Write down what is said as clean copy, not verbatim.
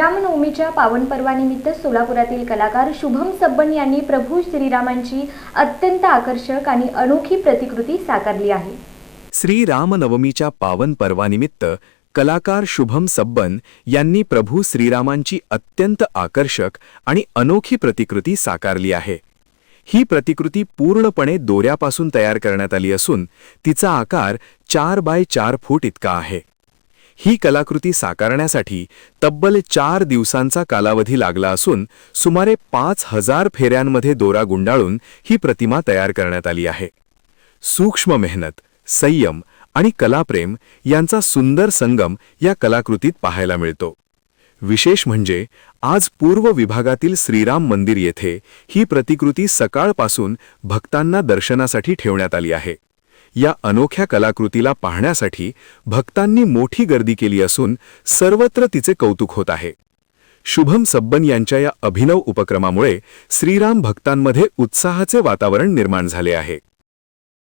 श्रीरामनवमीच्या पावन पर्वानिमित्त सोलापुरातील कलाकार शुभम सब्बन यांनी प्रभू श्रीरामांची अत्यंत आकर्षक आणि अनोखी प्रतिकृती साकारली आहे। श्रीरामनवमीच्या पावन पर्वानिमित्त कलाकार शुभम सब्बन यांनी प्रभू श्रीरामांची अत्यंत आकर्षक आणि अनोखी प्रतिकृती साकारली आहे। ही प्रतिकृती पूर्णपणे दोऱ्यापासून तयार करण्यात आली असून तिचा आकार 4 बाय 4 फूट इतका आहे। ही कलाकृती साकारण्यासाठी तब्बल 4 दिवसांचा कालावधी लागला असून सुमारे 5000 फेऱ्यांमध्ये दोरा गुंडाळून ही प्रतिमा तयार करण्यात आली आहे। सूक्ष्म मेहनत, संयम आणि कलाप्रेम यांचा सुंदर संगम या कलाकृतीत पाहायला मिळतो। विशेष म्हणजे आज पूर्व विभागातील श्रीराम मंदिर येथे ही प्रतिकृती सकाळपासून भक्तांना दर्शनासाठी ठेवण्यात आली आहे। या अनोख्या कलाकृतीला पाहण्यासाठी भक्तांनी मोठी गर्दी केली असून सर्वत्र तिचे कौतुक होत आहे। शुभम सब्बन यांच्या या अभिनव उपक्रमामुळे श्रीराम भक्तांमध्ये उत्साहाचे वातावरण निर्माण झाले आहे।